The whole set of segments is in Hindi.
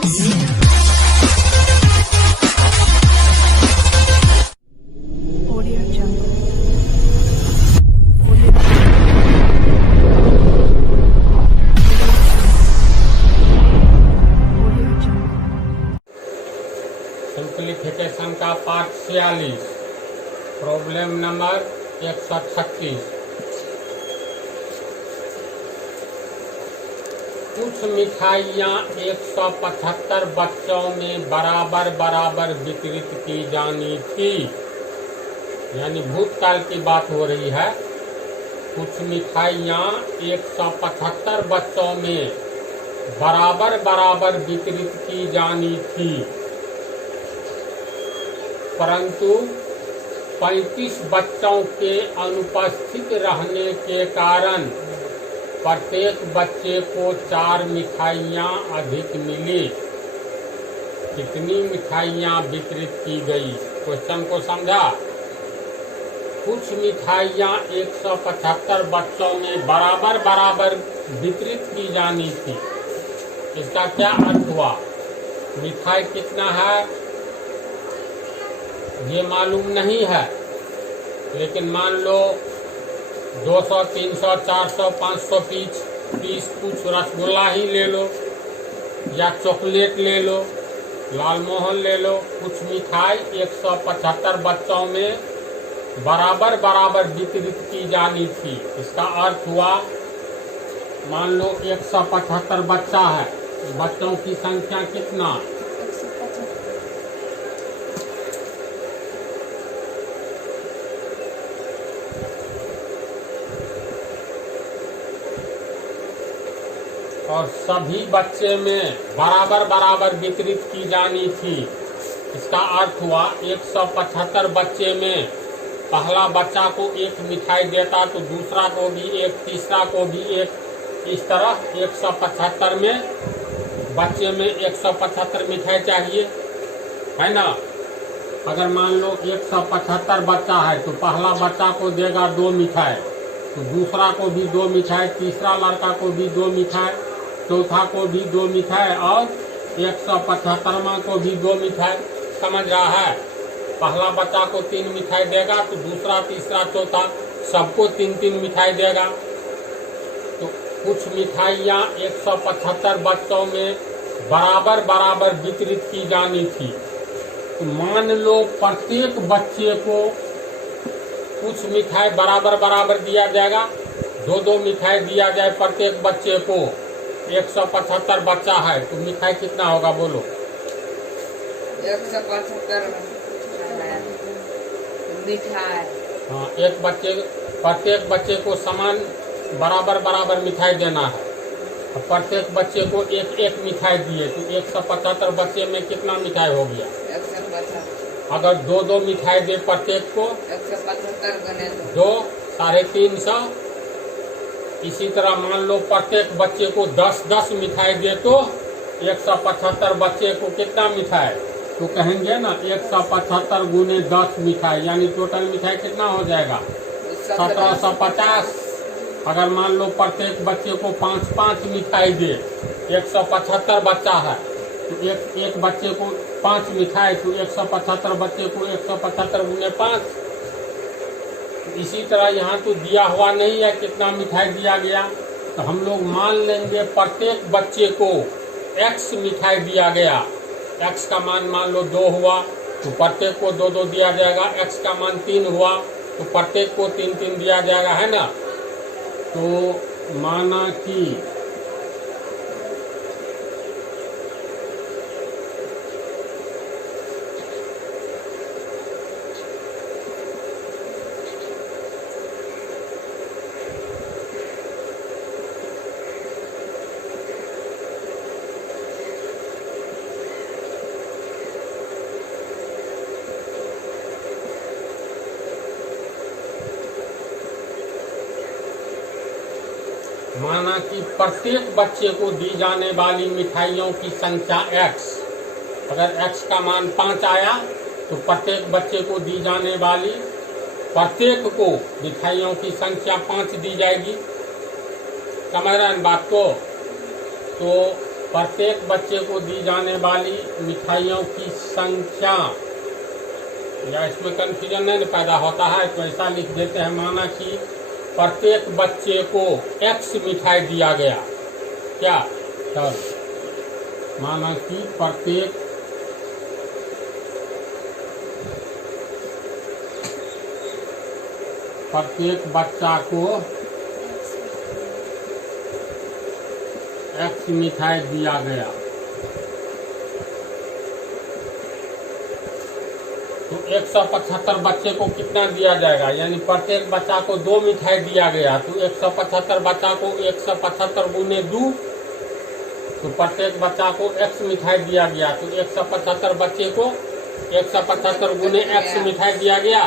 Audio Jungle. सिंप्लीफिकेशन का पार्ट 46, प्रॉब्लम नंबर 136। कुछ मिठाइयाँ 175 बच्चों में बराबर बराबर वितरित की जानी थी। यानी भूतकाल की बात हो रही है। कुछ मिठाइयाँ 175 बच्चों में बराबर बराबर वितरित की जानी थी, परंतु 35 बच्चों के अनुपस्थित रहने के कारण प्रत्येक बच्चे को 4 मिठाइयाँ अधिक मिली। कितनी मिठाइयाँ वितरित की गई? क्वेश्चन को समझा। कुछ मिठाइयाँ 175 बच्चों में बराबर बराबर वितरित की जानी थी। इसका क्या अर्थ हुआ? मिठाई कितना है ये मालूम नहीं है, लेकिन मान लो 200, 300, 400, 500 पीस कुछ रसगुल्ला ही ले लो या चॉकलेट ले लो, लाल मोहन ले लो। कुछ मिठाई 175 बच्चों में बराबर बराबर वितरित की जानी थी। इसका अर्थ हुआ, मान लो 175 बच्चा है, बच्चों की संख्या कितना? 175 और सभी बच्चे में बराबर बराबर वितरित की जानी थी। इसका अर्थ हुआ 175 बच्चे में पहला बच्चा को एक मिठाई देता तो दूसरा को भी एक, तीसरा को भी एक। इस तरह 175 में बच्चे में 175 मिठाई चाहिए, है ना। अगर मान लो 175 बच्चा है तो पहला बच्चा को देगा 2 मिठाई, तो दूसरा को भी 2 मिठाई, तीसरा लड़का को भी 2 मिठाई, चौथा को भी 2 मिठाई और 175वां को भी 2 मिठाई। समझ रहा है? पहला बच्चा को 3 मिठाई देगा तो दूसरा, तीसरा, चौथा सबको 3-3 मिठाई देगा। तो कुछ मिठाइयाँ 175 बच्चों में बराबर बराबर वितरित की जानी थी। तो मान लो प्रत्येक बच्चे को कुछ मिठाई बराबर बराबर दिया जाएगा, 2-2 मिठाई दिया जाए प्रत्येक बच्चे को। 175 बच्चा है तो मिठाई कितना होगा बोलो? 175 मिठाई। हाँ, प्रत्येक बच्चे को समान बराबर बराबर मिठाई देना है। अब प्रत्येक बच्चे को एक एक मिठाई दिए तो 175 बच्चे में कितना मिठाई हो गया? 175। अगर 2-2 मिठाई दे प्रत्येक को 175 गने 2, 350। इसी तरह मान लो प्रत्येक बच्चे को 10-10 मिठाई दे तो 175 बच्चे को कितना मिठाई? तो कहेंगे ना 175 गुने 10 मिठाई, यानी टोटल मिठाई कितना हो जाएगा? 1750। अगर मान लो प्रत्येक बच्चे को 5-5 मिठाई दे, 175 बच्चा है तो एक बच्चे को 5 मिठाई, तो 175 बच्चे को 175 गुने 5। इसी तरह यहाँ तो दिया हुआ नहीं है कितना मिठाई दिया गया, तो हम लोग मान लेंगे प्रत्येक बच्चे को x मिठाई दिया गया। x का मान लो 2 हुआ तो प्रत्येक को 2-2 दिया जाएगा। x का मान 3 हुआ तो प्रत्येक को 3-3 दिया जाएगा, है ना। तो माना कि प्रत्येक बच्चे को दी जाने वाली मिठाइयों की संख्या x। अगर x का मान 5 आया तो प्रत्येक बच्चे को दी जाने वाली प्रत्येक को मिठाइयों की संख्या 5 दी जाएगी। समझ रहे हैं बात को? तो प्रत्येक बच्चे को दी जाने वाली मिठाइयों की संख्या, या इसमें कंफ्यूजन नहीं पैदा होता है तो ऐसा लिख देते हैं, माना कि प्रत्येक बच्चे को X मिठाई दिया गया, क्या चल, माना कि प्रत्येक बच्चा को X मिठाई दिया गया, तो 175 बच्चे को कितना दिया जाएगा, यानी प्रत्येक बच्चा को 2 मिठाई दिया गया, तो 175 बच्चा को 175 गुने 2, तो प्रत्येक बच्चा को X मिठाई दिया गया, तो 175 बच्चे को 175 गुने X मिठाई दिया गया,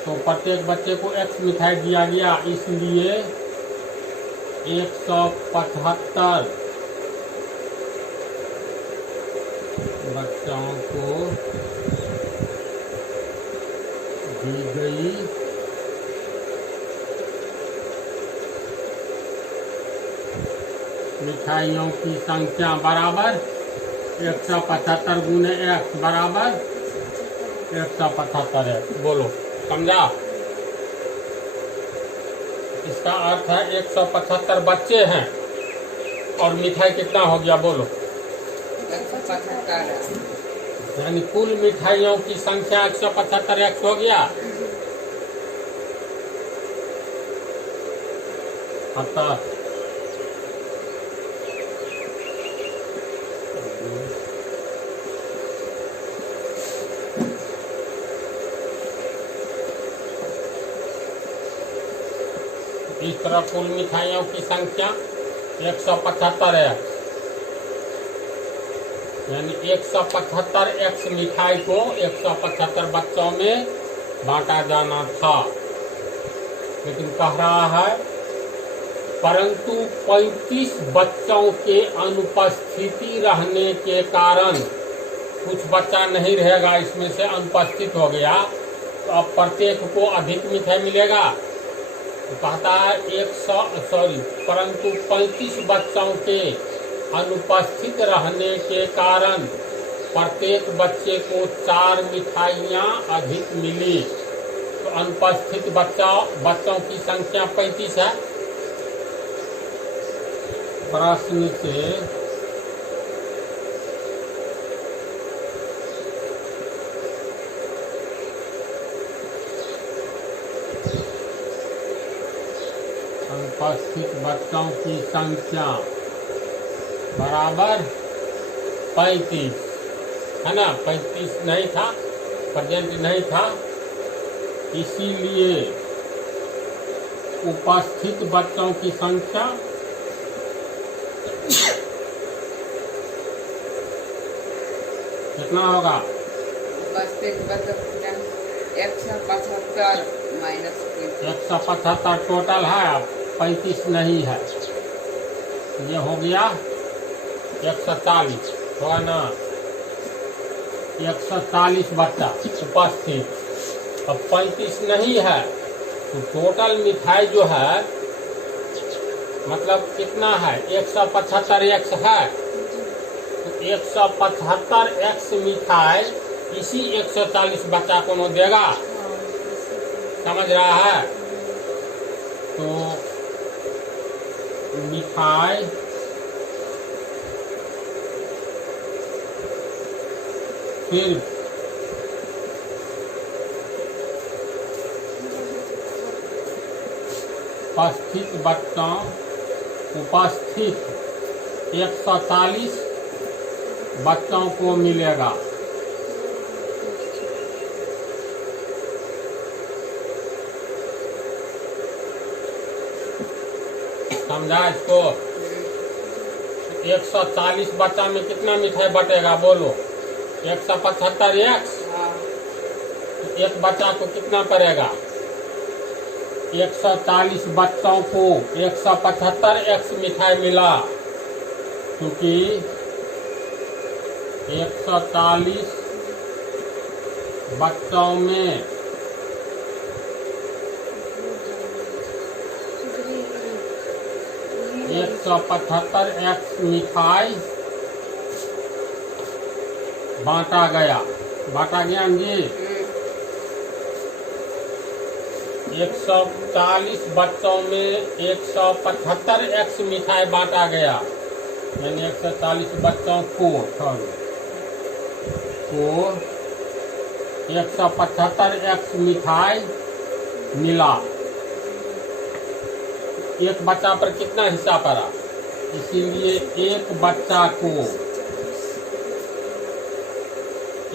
तो प्रत्येक बच्चे को X मिठाई दिया गया, इसलिए 175 बच्चों को दी गई मिठाइयों की संख्या बराबर 175 गुने X बराबर 175 है। बोलो, समझा? इसका अर्थ है 175 बच्चे हैं और मिठाई कितना हो गया, बोलो? 175। यानी कुल मिठाइयों की संख्या 175 X हो गया। अतः इस तरह कुल मिठाइयों की संख्या 175 है, यानी 175 X मिठाई को 175 बच्चों में बांटा जाना था। लेकिन कह रहा है परंतु 35 बच्चों के अनुपस्थिति रहने के कारण, कुछ बच्चा नहीं रहेगा इसमें से अनुपस्थित हो गया, तो अब प्रत्येक को अधिक मिठाई मिलेगा। तो कहता है परंतु 35 बच्चों के अनुपस्थित रहने के कारण प्रत्येक बच्चे को 4 मिठाइयाँ अधिक मिली, तो अनुपस्थित बच्चों की संख्या 35 है। प्रश्न से अनुपस्थित बच्चों की संख्या बराबर 35 है ना, 35 नहीं था, प्रेजेंट नहीं था, इसीलिए उपस्थित बच्चों की संख्या कितना होगा? उपस्थित बच्चों की संख्या 175 माइनस 175 टोटल है, अब 35 नहीं है, ये हो गया 140 होगा ना, 140 बच्चा उपस्थित। अब 35 नहीं है तो टोटल मिठाई जो है मतलब कितना है, 175 X है, तो 175 X मिठाई इसी 140 बच्चा को न देगा, समझ रहा है? तो मिठाई फिर उपस्थित 140 बच्चों को मिलेगा। समझा इसको? 140 बच्चा में कितना मिठाई बटेगा, बोलो? 175 X, एक बच्चा को कितना पड़ेगा? 140 बच्चों को 175 X मिठाई मिला, क्योंकि 140 बच्चों में 175 एक्स मिठाई बांटा गया ज्ञान जी। 140 बच्चों में 175 एक्स मिठाई बांटा गया, यानी 140 बच्चों को 175 एक्स मिठाई मिला। एक बच्चा पर कितना हिस्सा पड़ा, इसीलिए एक बच्चा को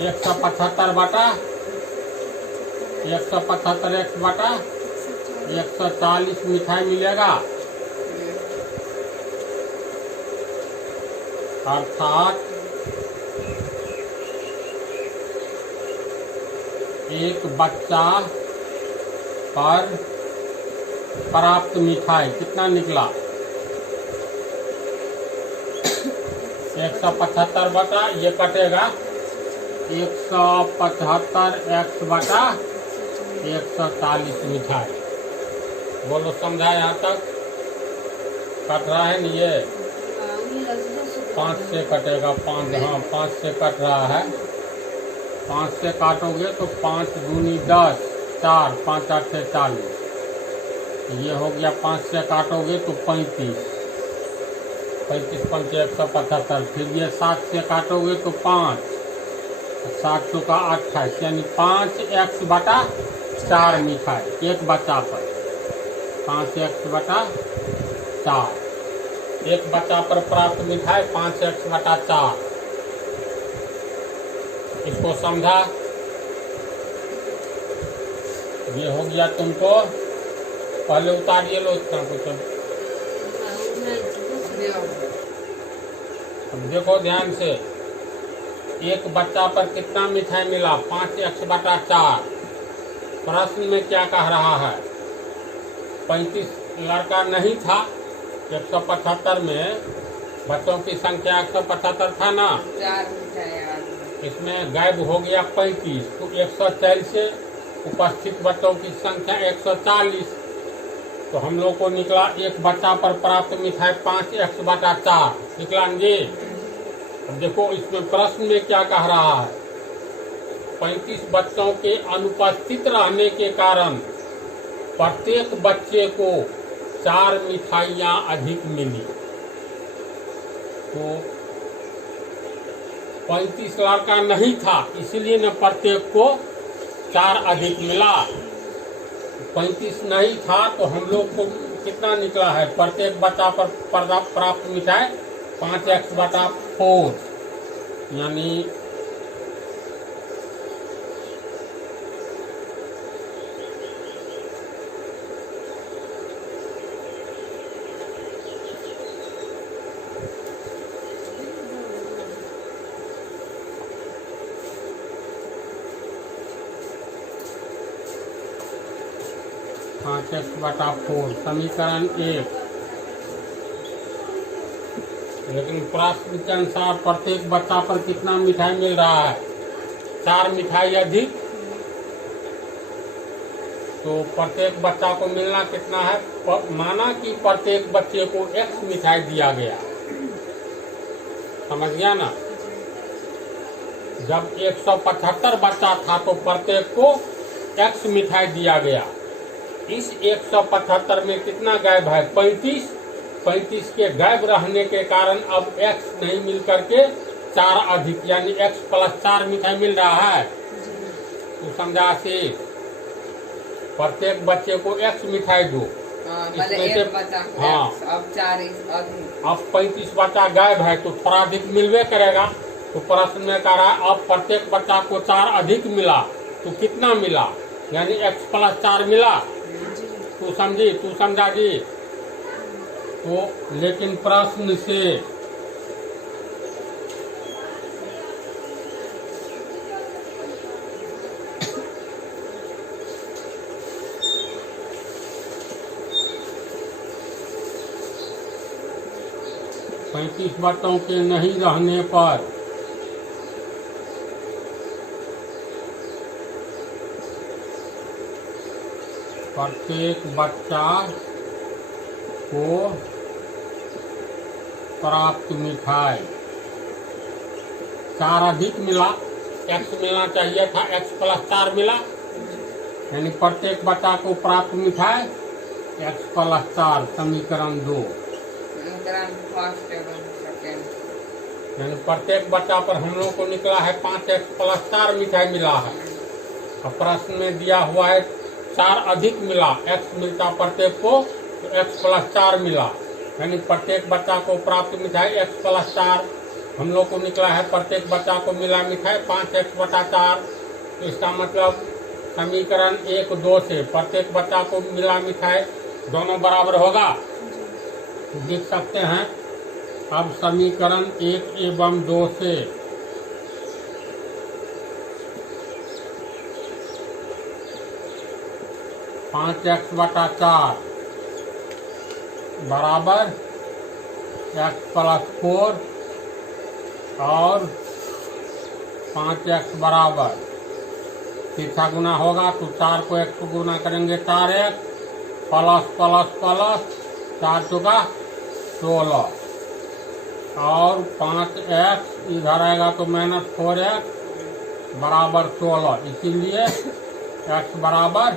175 बटा 175 एक्स बटा 140 मिठाई मिलेगा, अर्थात एक बच्चा पर प्राप्त मिठाई कितना निकला, 175 बटा ये कटेगा 175 एक्स बटा 140 मिठाई। बोलो समझा यहाँ तक? कट रहा है नहीं ये? 5 से कटेगा, 5 हाँ 5 से कट रहा है। 5 से काटोगे तो 5 दूनी 10, 4 5 8 से 40, ये हो गया। 5 से काटोगे तो 35, 35 5 175। फिर ये 7 से काटोगे तो 5, 7 चौका 28, यानी 5 एक्स बटा 4 मिठाई एक बच्चा पर, 5 एक्स बटा 4 एक बच्चा पर प्राप्त मिठाई 5 एक्स बटा 4। इसको समझा? ये हो गया तुमको। पहले उतारिए लो इतना कुछ। अब देखो ध्यान से, एक बच्चा पर कितना मिठाई मिला, 5 एक्स बटा 4। प्रश्न में क्या कह रहा है, 35 लड़का नहीं था, 175 में बच्चों की संख्या 175 था ना, इसमें गायब हो गया 35, तो 140 से उपस्थित बच्चों की संख्या 140। तो हम लोग को निकला एक बच्चा पर प्राप्त मिठाई 5 एक्स बटा 4 निकला जी। अब देखो इसमें प्रश्न में क्या कह रहा है, 35 बच्चों के अनुपस्थित रहने के कारण प्रत्येक बच्चे को 4 मिठाइयाँ अधिक मिली। तो 35 लड़का नहीं था, इसलिए न प्रत्येक को 4 अधिक मिला। 35 नहीं था तो हम लोग को कितना निकला है, प्रत्येक बच्चा पर प्राप्त मिठाई 5 एक्स बटा 4, यानी पाँच एक्स बटा 4 समीकरण 1। लेकिन प्रश्न के अनुसार प्रत्येक बच्चा पर कितना मिठाई मिल रहा है, 4 मिठाई अधिक। तो प्रत्येक बच्चा को मिलना कितना है, माना कि प्रत्येक बच्चे को एक्स मिठाई दिया गया, समझ गया ना। जब 175 बच्चा था तो प्रत्येक को एक्स मिठाई दिया गया। इस 175 में कितना गायब है, 35। 35 के गायब रहने के कारण अब x नहीं मिल करके 4 अधिक, यानी x + 4 मिठाई मिल रहा है। तो समझा से प्रत्येक बच्चे को x मिठाई दो, इसमें से हाँ अब 4 अब 35 बच्चा गायब है तो थोड़ा अधिक मिलवे करेगा। तो प्रश्न में कह रहा है अब प्रत्येक बच्चा को 4 अधिक मिला, तो कितना मिला, यानी x + 4 मिला। तू समझी, तू समझा जी। तो लेकिन प्रश्न से पैंतीस बच्चों के नहीं रहने पर प्रत्येक बच्चा को प्राप्त मिठाई। 4 अधिक मिला, x मिलना चाहिए था, x + 4 मिला, यानी प्रत्येक बच्चा को प्राप्त मिठाई x + 4, समीकरण 2। समीकरण फर्स्ट एवं सेकेंड। यानी प्रत्येक बच्चा पर हम लोग को निकला है 5x + 4 मिठाई मिला है। और प्रश्न में दिया हुआ है 4 अधिक मिला, x मिलता प्रत्येक को तो x + 4 मिला, यानी प्रत्येक बच्चा को प्राप्त मिठाई x + 4। हम लोग को निकला है प्रत्येक बच्चा को मिला मिठाई 5x/4। तो इसका मतलब समीकरण 1, 2 से प्रत्येक बच्चा को मिला मिठाई दोनों बराबर होगा। तो देख सकते हैं अब समीकरण 1 एवं 2 से 5x/4 बराबर x + 4 और 5x बराबर तीसरा गुना होगा तो 4 को 1 को गुना करेंगे 4x प्लस प्लस प्लस 4 चौका 16 और 5x इधर आएगा तो -4x बराबर 16। इसीलिए x बराबर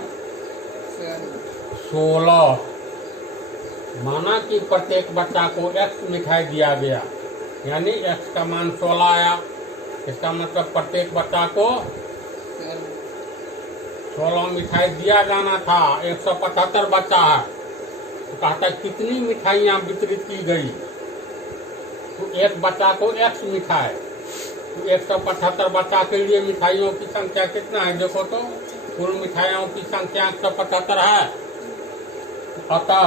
16। माना कि प्रत्येक बच्चा को x मिठाई दिया गया, यानी x का मान 16 आया। इसका मतलब प्रत्येक बच्चा को 16 मिठाई दिया जाना था। 175 बच्चा है तो कहता कितनी मिठाइयाँ वितरित की गई, तो एक बच्चा को x मिठाई, तो 175 बच्चा के लिए मिठाइयों की संख्या कितना है देखो तो, कुल मिठाइयों की संख्या 175 है। अतः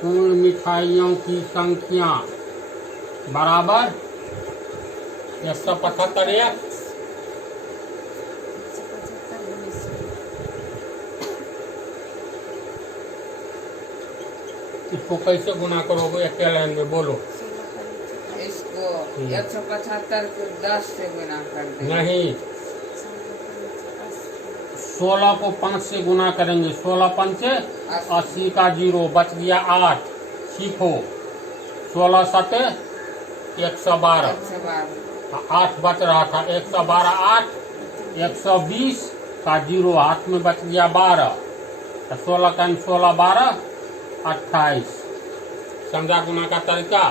कुल मिठाइयों की संख्या बराबर 175x इसको कैसे गुना करोगे अकेले में बोलो। इसको 175 को 10 से गुना कर देंगे। नहीं, 16 को 5 से गुना करेंगे। 16 पंचे 80 का 0 बच गया 8। सीखो 16 सते 112, 8 बच रहा था 112, 8 120 का 0 हाथ में बच गया 12। 16 का 16 12 28। समझा गुना का तरीका।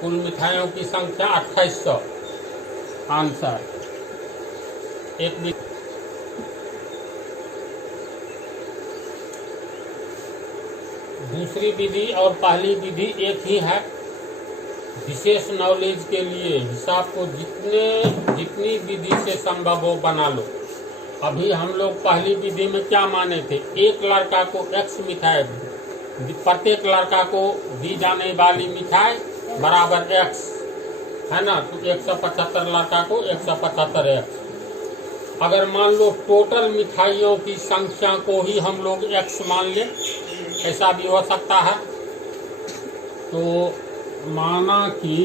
कुल मिठाइयों की संख्या 2800। आंसर एक भी। दूसरी विधि और पहली विधि एक ही है। विशेष नॉलेज के लिए हिसाब को जितनी विधि से संभव हो बना लो। अभी हम लोग पहली विधि में क्या माने थे, एक लड़का को x मिठाई, प्रत्येक लड़का को दी जाने वाली मिठाई बराबर x है ना, तो 175 लड़का को 175x। अगर मान लो टोटल मिठाइयों की संख्या को ही हम लोग x मान ले, ऐसा भी हो सकता है। तो माना कि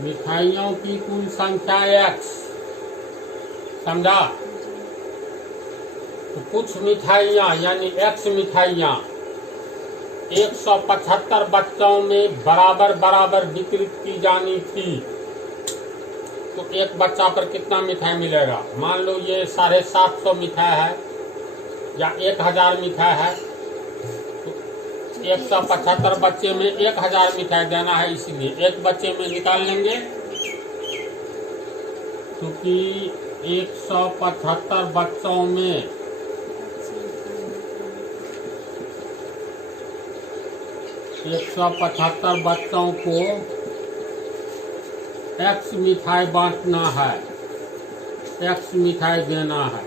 मिठाइयों की कुल संख्या x, समझा। तो कुछ मिठाइयाँ यानी x मिठाइयाँ 175 बच्चों में बराबर बराबर वितरित की जानी थी। तो एक बच्चा पर कितना मिठाई मिलेगा। मान लो ये 750 मिठाई है या 1000 मिठाई है, तो 175 बच्चे में 1000 मिठाई देना है, इसलिए एक बच्चे में निकाल लेंगे। क्योंकि 175 बच्चों में 175 बच्चों को x मिठाई बांटना है, x मिठाई देना है।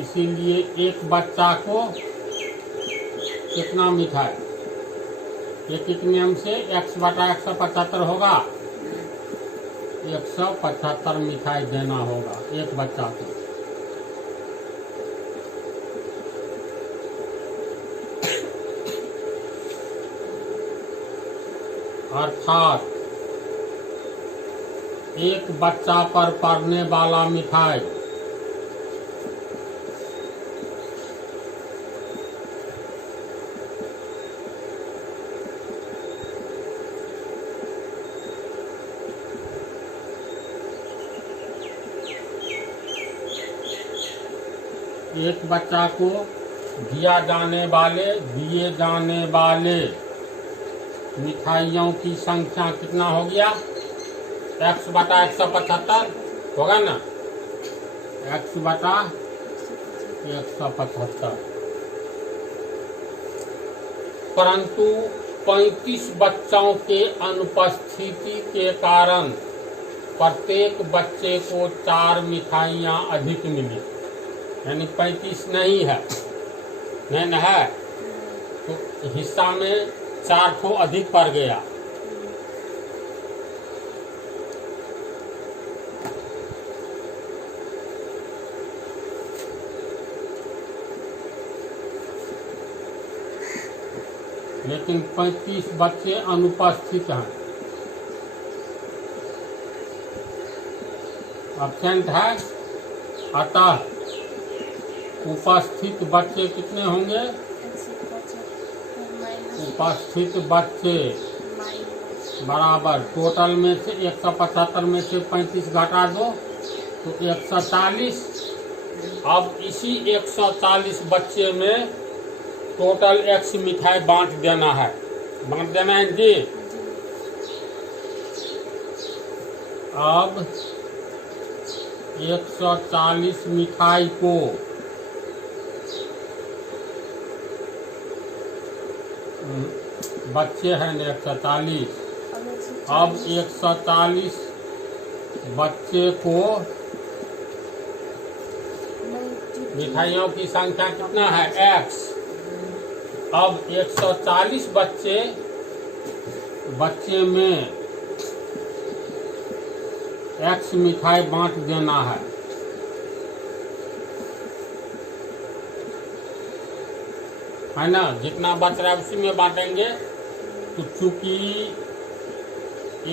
इसीलिए एक बच्चा को कितना मिठाई, ये कितने नियम से x/175 होगा। 175 मिठाई देना होगा एक बच्चा को। अर्थात एक बच्चा पर पड़ने वाला मिठाई एक बच्चा को दिए जाने वाले मिठाइयों की संख्या कितना हो गया? x बटा 175 होगा ना, x बटा 175। परंतु 35 बच्चों के अनुपस्थिति के कारण प्रत्येक बच्चे को 4 मिठाइयाँ अधिक मिली, यानी 35 नहीं है, नहीं है तो हिस्सा में 4 को अधिक पड़ गया। लेकिन 35 बच्चे अनुपस्थित हैं, एब्सेंट है। अतः उपस्थित बच्चे कितने होंगे? उपस्थित बच्चे बराबर टोटल में से 175 में से 35 घटा दो तो 140। अब इसी 140 बच्चे में टोटल x मिठाई बांट देना है जी। अब 140 मिठाई को बच्चे हैं 140, अब 140 बच्चे को मिठाइयों की संख्या कितना है? x। अब 140 बच्चे में x मिठाई बांट देना है ना, जितना बच रहा है उसी में बांटेंगे। तो चूंकि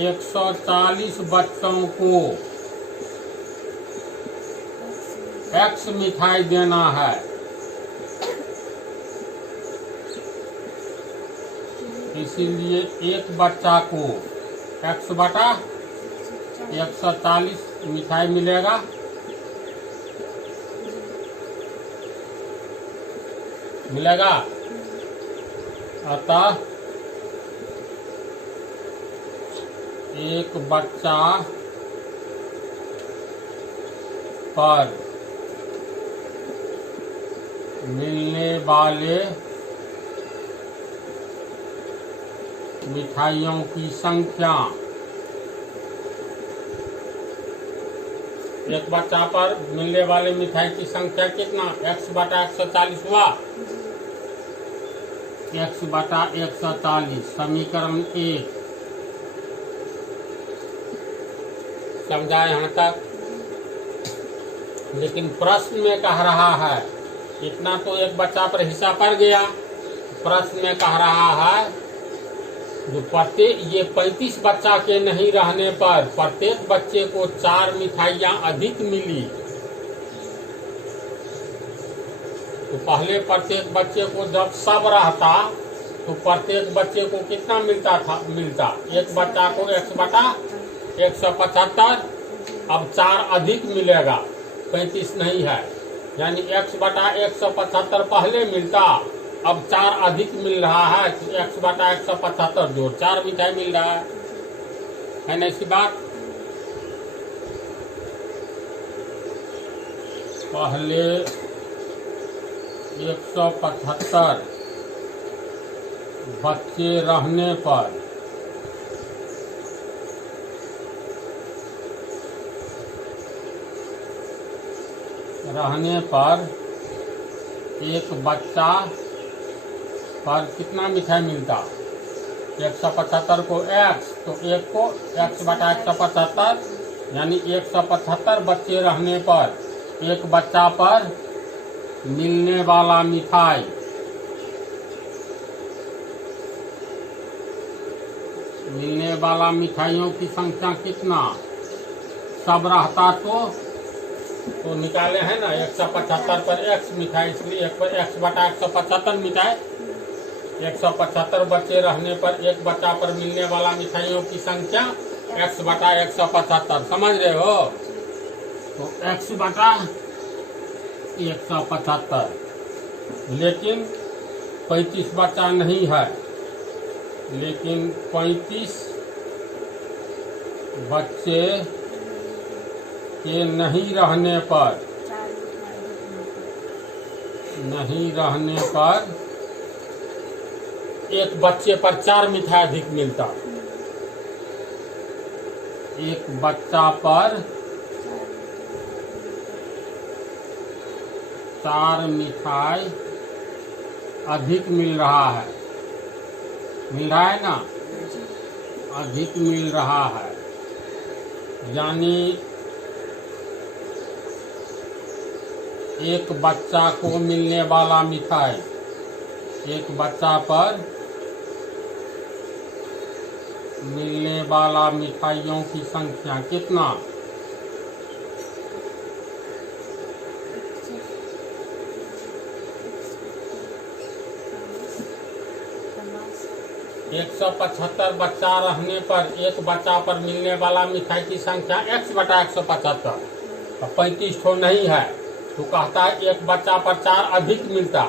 140 बच्चों को x मिठाई देना है, इसीलिए एक बच्चा को x बटा 140 मिठाई मिलेगा। अतः एक बच्चा पर मिलने वाले मिठाइयों की संख्या, एक बच्चा पर मिलने वाले मिठाई की संख्या कितना? x बटा 140 हुआ, x बटा 140 समीकरण 1। समझा यहाँ तक? लेकिन प्रश्न में कह रहा है इतना तो एक बच्चा पर हिस्सा पड़ गया। प्रश्न में कह रहा है जो प्रत्येक ये 35 बच्चा के नहीं रहने पर प्रत्येक बच्चे को 4 मिठाइयाँ अधिक मिली। तो पहले प्रत्येक बच्चे को जब सब रहता तो प्रत्येक बच्चे को कितना मिलता? एक बच्चा को x बटा 175, अब 4 अधिक मिलेगा, 35 नहीं है, यानी x बटा 175 पहले मिलता, अब 4 अधिक मिल रहा है तो x बटा 175 जोड़ 4 मिठाई मिल रहा है ना। इसकी बात पहले 175 बच्चे रहने पर एक बच्चा पर कितना मिठाई मिलता? 175 को x, तो एक को x बटा 175 यानी 175 बच्चे रहने पर एक बच्चा पर मिलने वाला मिठाई मिलने वाला मिठाइयों की संख्या कितना? सब रहता तो निकाले हैं ना, 175 पर x मिठाई, इसलिए 1 पर x बटा 175 मिठाई। 175 बच्चे रहने पर एक बच्चा पर मिलने वाला मिठाइयों की संख्या x बटा 175, समझ रहे हो? तो x बटा 175, लेकिन 35 बच्चा नहीं है, लेकिन 35 बच्चे के नहीं रहने पर एक बच्चे पर 4 मिठाई अधिक मिलता। एक बच्चा पर 4 मिठाई अधिक मिल रहा है ना, अधिक मिल रहा है, यानी एक बच्चा को मिलने वाला मिठाई, एक बच्चा पर मिलने वाला मिठाइयों की संख्या कितना? एक 175 बच्चा रहने पर एक बच्चा पर मिलने वाला मिठाई की संख्या x बटा 175, 35 ठो नहीं है तो कहता है एक बच्चा पर 4 अधिक मिलता।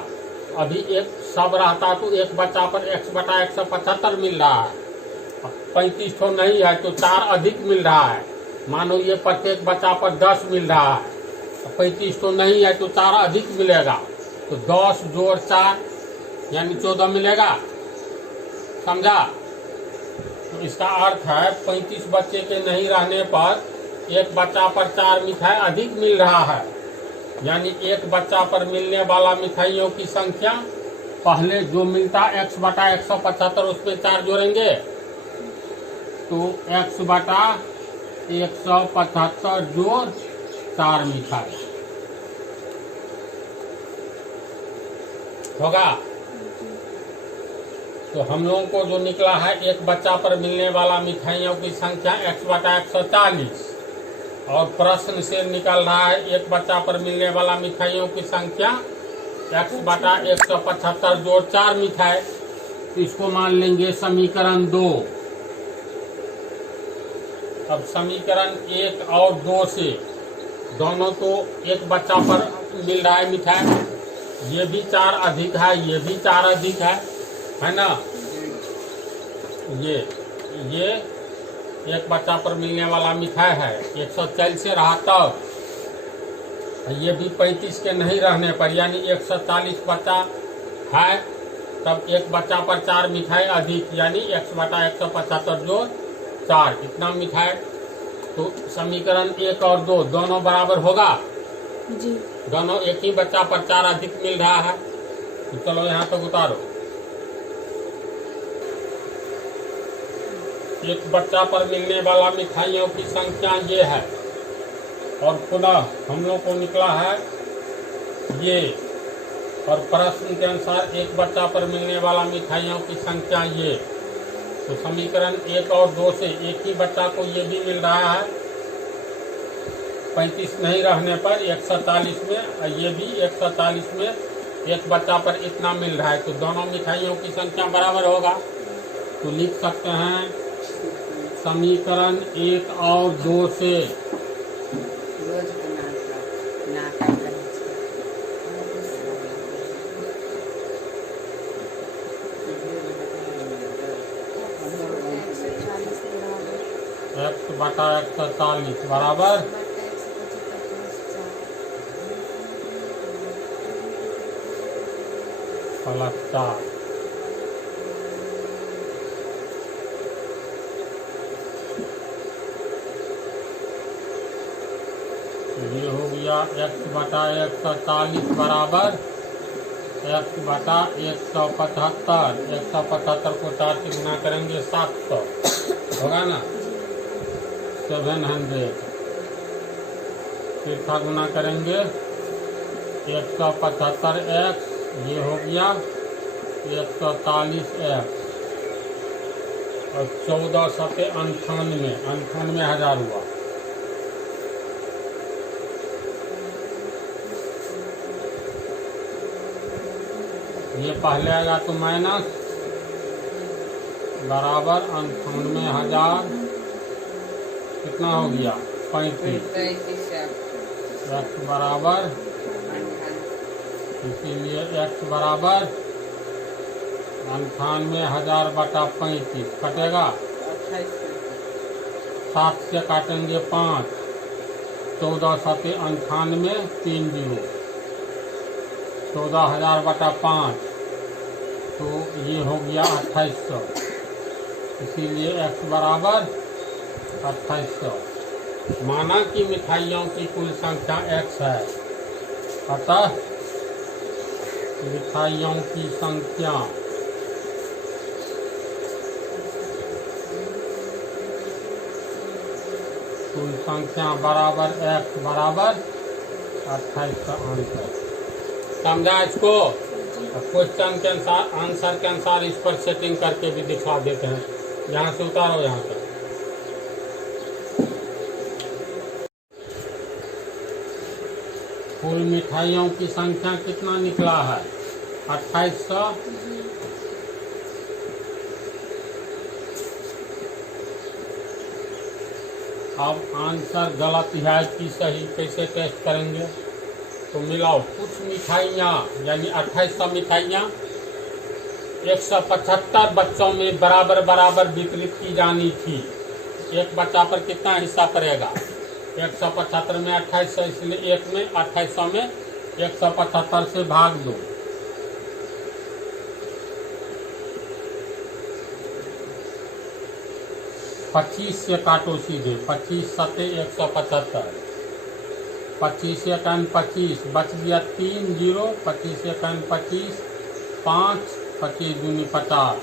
अभी एक सब रहता तो एक बच्चा पर x बटा 175 मिल रहा है, 35 ठो नहीं है तो 4 अधिक मिल रहा है। मानो ये प्रत्येक बच्चा पर 10 मिल रहा है, 35 ठो नहीं है तो 4 अधिक मिलेगा, तो 10 जोड़ 4 यानी 14 मिलेगा, समझा? तो इसका अर्थ है 35 बच्चे के नहीं रहने पर एक बच्चा पर 4 मिठाई अधिक मिल रहा है, यानी एक बच्चा पर मिलने वाला मिठाइयों की संख्या पहले जो मिलता x बटा 175 उसमें 4 जोड़ेंगे तो x बटा 175 जोड़ 4 मिठाई होगा। तो हम लोगों को जो निकला है एक बच्चा पर मिलने वाला मिठाइयों की संख्या x बटा 140, और प्रश्न से निकल रहा है एक बच्चा पर मिलने वाला मिठाइयों की संख्या x बटा 175 जोड़ 4 मिठाई, तो इसको मान लेंगे समीकरण 2। अब समीकरण 1 और 2 से दोनों तो एक बच्चा पर मिल रहा है मिठाई, ये भी 4 अधिक है, ये भी 4 अधिक है ना? ये एक बच्चा पर मिलने वाला मिठाई है 140 से रहा तब, ये भी 35 के नहीं रहने पर यानी 140 बच्चा है, तब एक बच्चा पर 4 मिठाई अधिक यानी x बटा 175 जोड़ 4, कितना मिठाई? तो समीकरण 1 और 2 दोनों बराबर होगा जी। दोनों एक ही बच्चा पर 4 अधिक मिल रहा है, तो चलो यहाँ तक उतारो। एक बच्चा पर मिलने वाला मिठाइयों की संख्या ये है, और पुनः हम लोग को निकला है ये, और प्रश्न के अनुसार एक बच्चा पर मिलने वाला मिठाइयों की संख्या ये, तो समीकरण 1 और 2 से एक ही बच्चा को ये भी मिल रहा है 35 नहीं रहने पर 140 में, और ये भी 140 में एक बच्चा पर इतना मिल रहा है, तो दोनों मिठाइयों की संख्या बराबर होगा। तो लिख सकते हैं समीकरण 1 और 2 से x बटा 140 बराबर +4। ये हो गया x बटा 140 बराबर x बटा 175। 175 को 4 से गुना करेंगे 700 होगा ना, 700। तिरछा गुना करेंगे 175x, ये हो गया 143x और 14 सते 98,000 हुआ। ये पहले आएगा तो माइनस बराबर 98,000 कितना हो गया 35 x बराबर, इसीलिए x बराबर 98,000 बटा 35 कटेगा 7 से काटेंगे 5, 14 सते 98, 3 जीरो 14,000 बटा 5 तो ये हो गया 2800, इसीलिए x बराबर 2800। माना कि मिठाइयों की कुल संख्या x है, अतः मिठाइयों की संख्या कुल संख्या बराबर x बराबर 2800 आंसर। समझा इसको? क्वेश्चन के अनुसार आंसर के अनुसार इस पर सेटिंग करके भी दिखा देते हैं। यहाँ से उतारो यहाँ तक। कुल मिठाइयों की संख्या कितना निकला है 2800। अब आंसर गलत है कि सही कैसे टेस्ट करेंगे? तो मिलाओ कुछ मिठाइयाँ यानी 2800 मिठाइयाँ 175 बच्चों में बराबर बराबर वितरित की जानी थी। एक बच्चा पर कितना हिस्सा पड़ेगा? 175 में 2800, इसलिए एक में 2800 में 175 से भाग दो। पच्चीस से काटो सीधे, 25 सते 175, 25 एकन 25 बच गया 3 जीरो, 25 एकन 25 5, 25 दूनी 50,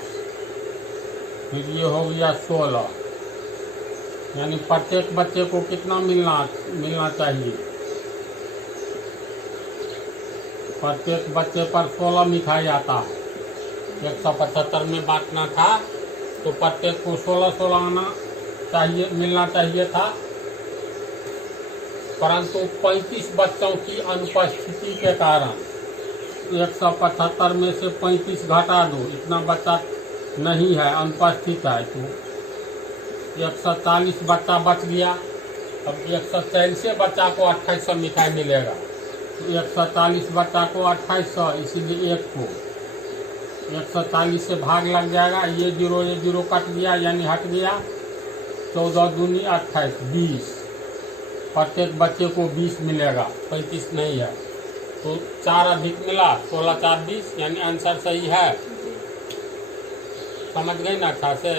फिर ये हो गया 16। यानी प्रत्येक बच्चे को कितना मिलना चाहिए? प्रत्येक बच्चे पर 16 मिठाई आता है। 175 में बांटना था तो प्रत्येक को 16 आना चाहिए, मिलना चाहिए था, परंतु 35 बच्चों की अनुपस्थिति के कारण 175 में से 35 घटा दो, इतना बच्चा नहीं है, अनुपस्थित है, तो 140 बच्चा बच गया। अब 140 बच्चा को 2800 मिठाई मिलेगा, तो 140 बच्चा को 2800, इसीलिए एक को 140 से भाग लग जाएगा। ये जीरो कट गया यानी हट गया। 14 दूनी 28, 20। प्रत्येक बच्चे को 20 मिलेगा, 35 नहीं है, तो 4 अधिक मिला, 16 4 20, यानी आंसर सही है। समझ गए ना अच्छा से?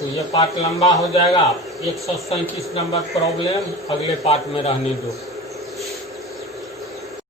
तो ये पार्ट लंबा हो जाएगा। 137 नंबर प्रॉब्लम अगले पार्ट में रहने दो।